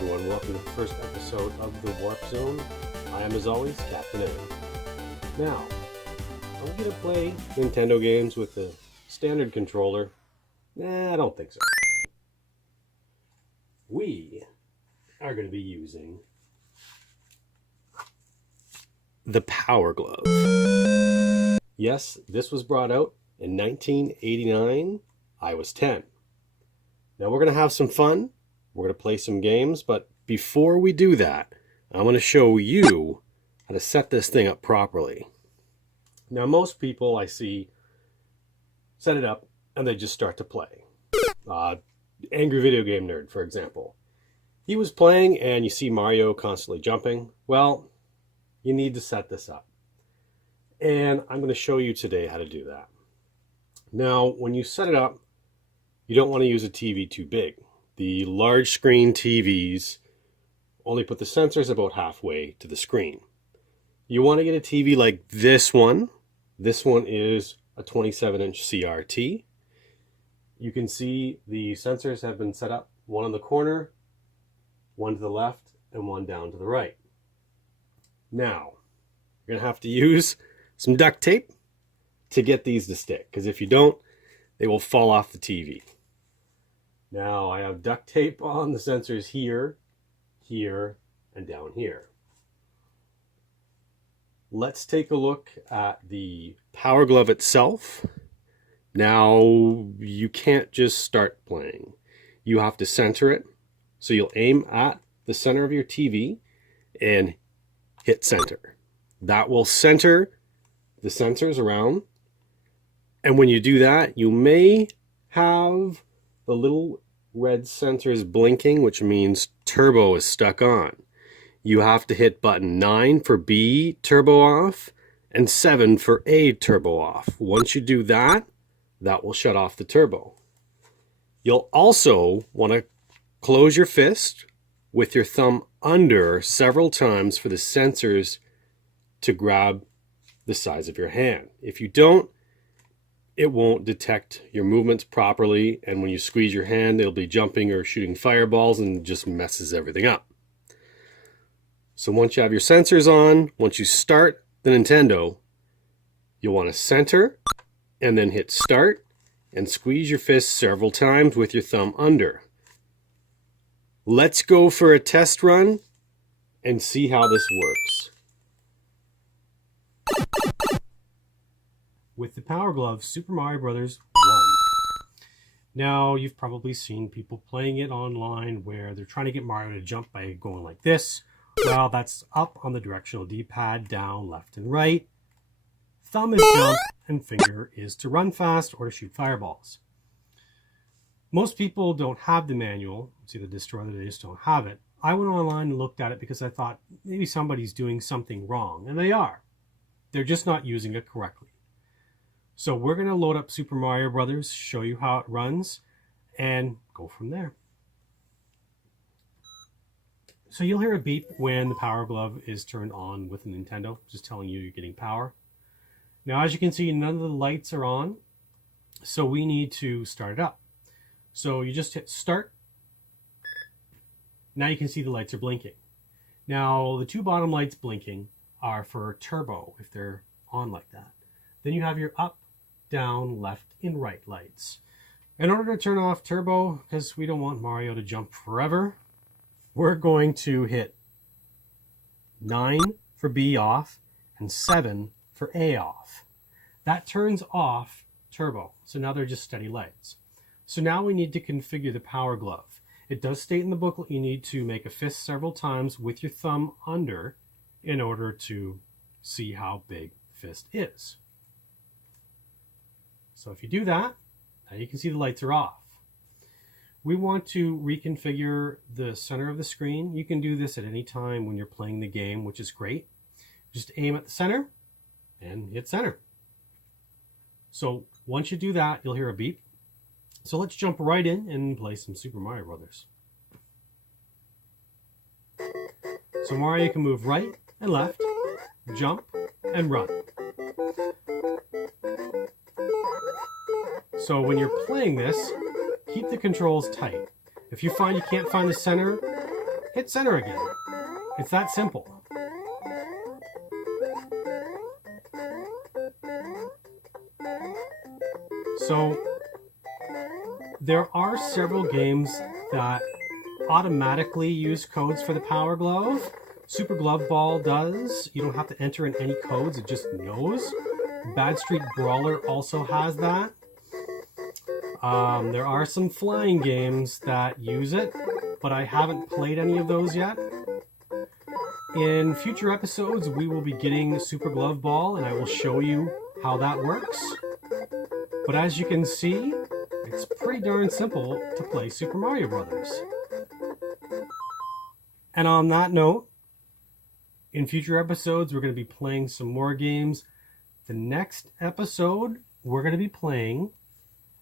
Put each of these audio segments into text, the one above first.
everyone, welcome to the first episode of The Warp Zone. I am, as always, Captain A. Now, are we going to play Nintendo games with the standard controller? Nah, I don't think so. We are going to be using the Power Glove. Yes, this was brought out in 1989. I was 10. Now we're going to have some fun. We're going to play some games, but before we do that, I'm going to show you how to set this thing up properly. Now, most people I see set it up and they just start to play. Angry Video Game Nerd, for example. He was playing and you see Mario constantly jumping. Well, you need to set this up. And I'm going to show you today how to do that. Now, when you set it up, you don't want to use a TV too big. The large screen TVs only put the sensors about halfway to the screen. You want to get a TV like this one. This one is a 27-inch CRT. You can see the sensors have been set up, one on the corner, one to the left, and one down to the right. Now, you're going to have to use some duct tape to get these to stick, because if you don't, they will fall off the TV. Now, I have duct tape on the sensors here, here, and down here. Let's take a look at the Power Glove itself. Now, you can't just start playing. You have to center it. So you'll aim at the center of your TV and hit center. That will center the sensors around. And when you do that, you may have the little red sensors blinking, which means turbo is stuck on. You have to hit button 9 for B, turbo off, and 7 for A, turbo off. Once you do that, that will shut off the turbo. You'll also want to close your fist with your thumb under several times for the sensors to grab the size of your hand. If you don't, it won't detect your movements properly, and when you squeeze your hand, it'll be jumping or shooting fireballs and just messes everything up. So once you have your sensors on, once you start the Nintendo, you'll want to center and then hit start and squeeze your fist several times with your thumb under. Let's go for a test run and see how this works. With the Power Glove, Super Mario Bros. 1. Now, you've probably seen people playing it online where they're trying to get Mario to jump by going like this. Well, that's up on the directional D-pad, down, left, and right. Thumb is jump, and finger is to run fast or to shoot fireballs. Most people don't have the manual. It's either destroyed or they just don't have it. I went online and looked at it because I thought maybe somebody's doing something wrong, and they are. They're just not using it correctly. So we're going to load up Super Mario Brothers, show you how it runs, and go from there. So you'll hear a beep when the Power Glove is turned on with the Nintendo, just telling you you're getting power. Now, as you can see, none of the lights are on, so we need to start it up. So you just hit start. Now you can see the lights are blinking. Now, the two bottom lights blinking are for turbo, if they're on like that. Then you have your up, down, left, and right lights. In order to turn off turbo, because we don't want Mario to jump forever, we're going to hit 9 for B off and 7 for A off. That turns off turbo. So now they're just steady lights. So now we need to configure the Power Glove. It does state in the booklet you need to make a fist several times with your thumb under in order to see how big fist is. So if you do that, now you can see the lights are off. We want to reconfigure the center of the screen. You can do this at any time when you're playing the game, which is great. Just aim at the center and hit center. So once you do that, you'll hear a beep. So let's jump right in and play some Super Mario Brothers. So Mario can move right and left, jump, and run. So when you're playing this, keep the controls tight. If you find you can't find the center, hit center again. It's that simple. So there are several games that automatically use codes for the Power Glove. Super Glove Ball does. You don't have to enter in any codes, it just knows. Bad Street Brawler also has that. There are some flying games that use it, but I haven't played any of those yet. In future episodes, we will be getting Super Glove Ball, and I will show you how that works. But as you can see, it's pretty darn simple to play Super Mario Brothers. And on that note, in future episodes, we're going to be playing some more games. The next episode, we're going to be playing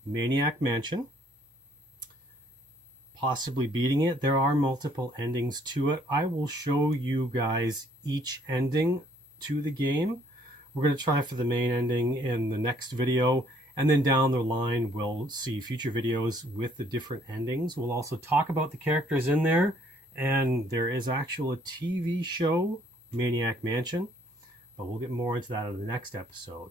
Maniac Mansion. Possibly beating it. There are multiple endings to it. I will show you guys each ending to the game. We're going to try for the main ending in the next video. And then down the line, we'll see future videos with the different endings. We'll also talk about the characters in there. And there is actually a TV show, Maniac Mansion. But we'll get more into that in the next episode.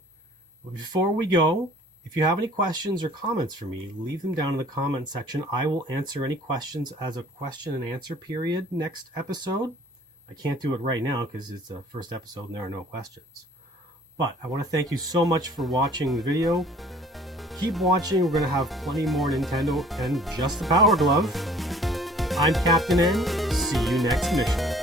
But before we go, if you have any questions or comments for me, leave them down in the comment section. I will answer any questions as a question and answer period next episode. I can't do it right now because it's the first episode and there are no questions. But I want to thank you so much for watching the video. Keep watching. We're going to have plenty more Nintendo and just the Power Glove. I'm Captain N. See you next mission.